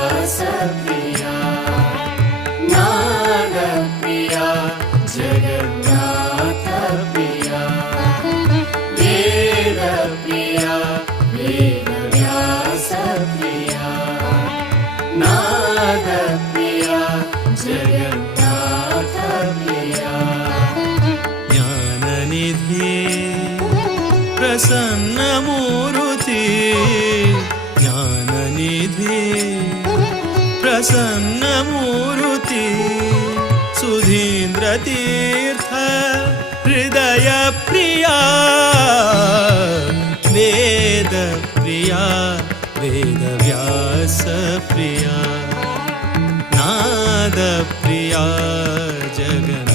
वेदव्यासप्रिया Nadapriya जगन्नाथप्रिया वेदप्रिया वेदव्यासप्रिया Nadapriya जगन्नाथप्रिया ज्ञाननिधि प्रसन्नमूर्ति ज्ञाननिधि प्रसन्नमूर्ति सुधीन्द्रतीर्थ हृदयप्रिया वेदप्रिया वेदव्यासप्रिया Nadapriya जगन्नाथप्रिया